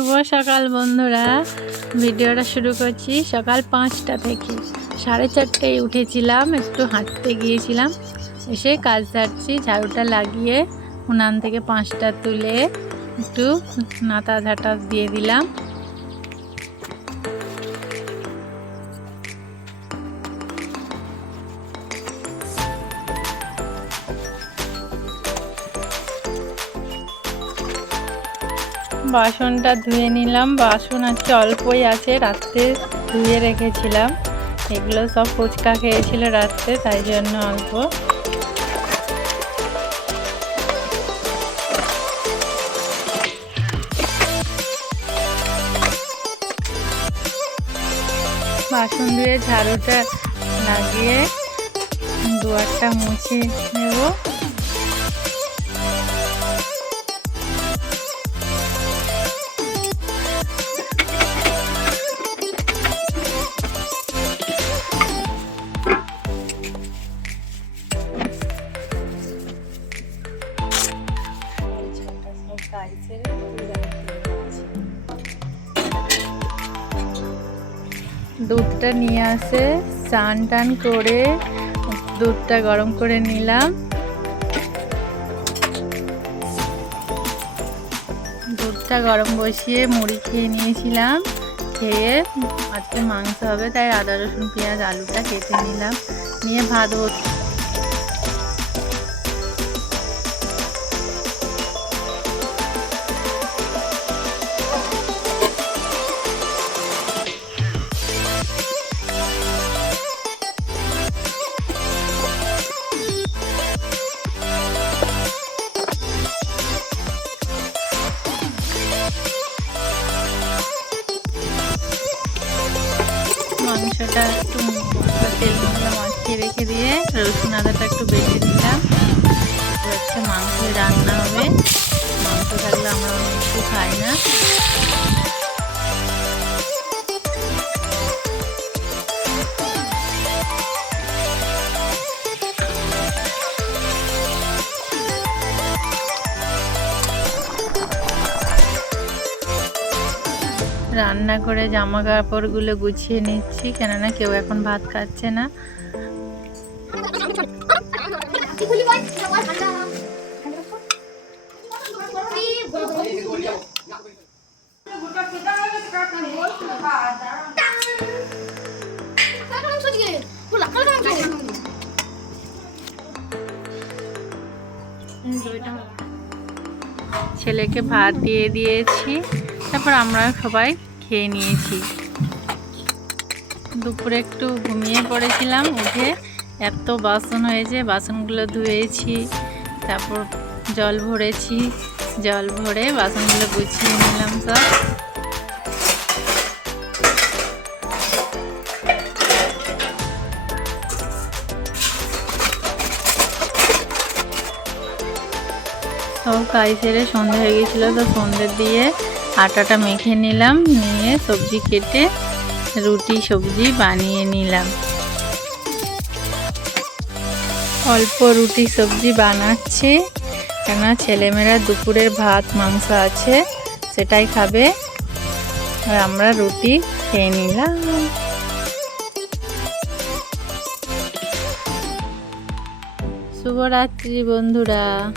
শুভ সকাল বন্ধুরা। ভিডিওটা শুরু করছি সকাল পাঁচটা থেকে। সাড়ে চারটেয় উঠেছিলাম, একটু হাঁটতে গিয়েছিলাম। এসে কাজ ধারছি ঝাড়ুটা লাগিয়ে উনান থেকে পাঁচটা তুলে একটু নাতা ঝাঁটা দিয়ে দিলাম। বাসনটা ধুয়ে নিলাম। বাসন আছে অল্পই আছে, রাত্রে ধুয়ে রেখেছিলাম। এগুলো সব ফুচকা খেয়েছিল রাত্রে, তাই জন্য অল্প। বাসন ধুয়ে ঝাড়ুটা লাগিয়ে দুয়ারটা মুছে নেব। দুধটা নিয়ে আসে, চান টান করে দুধটা গরম করে নিলাম। দুধটা গরম বসিয়ে মুড়ি খেয়ে নিয়েছিলাম, খেয়ে আজকে মাংস হবে, তাই আদা রসুন, পেঁয়াজ, আলুটা কেটে নিলাম। নিয়ে ভাত বস- মাংসটা একটু তেল মশলা মাখিয়ে রেখে দিয়ে রসুন আদাটা একটু বেটে দিলাম হচ্ছে মাংস রান্না হবে। মাংস থাকলে আমরা অনেক খাই না। রান্না করে জামা কাপড়গুলো গুছিয়ে নিচ্ছি, কেননা কেউ এখন ভাত খাচ্ছে না। ছেলেকে ভাত দিয়ে দিয়েছি। তারপর আমরা সবাই খেয়ে নিয়েছি। দুপুরে একটু ঘুমিয়ে পড়েছিলাম, উঠে এত বাসন হয়েছে, বাসনগুলো ধুয়েছি, তারপর জল ভরেছি, জল ভরে বাসনগুলো গুছিয়ে নিলাম সব। সব কাজ সেরে সন্ধে হয়ে গেছিল, তো সন্ধে দিয়ে আটাটা মেখে নিলাম, নিয়ে সবজি কেটে রুটি, সবজি বানিয়ে নিলাম। অল্প রুটি, সবজি বানাচ্ছি। কেননা ছেলেমেয়েরা দুপুরের ভাত, মাংস আছে, সেটাই খাবে। আর আমরা রুটি খেয়ে নিলাম। শুভরাত্রি বন্ধুরা।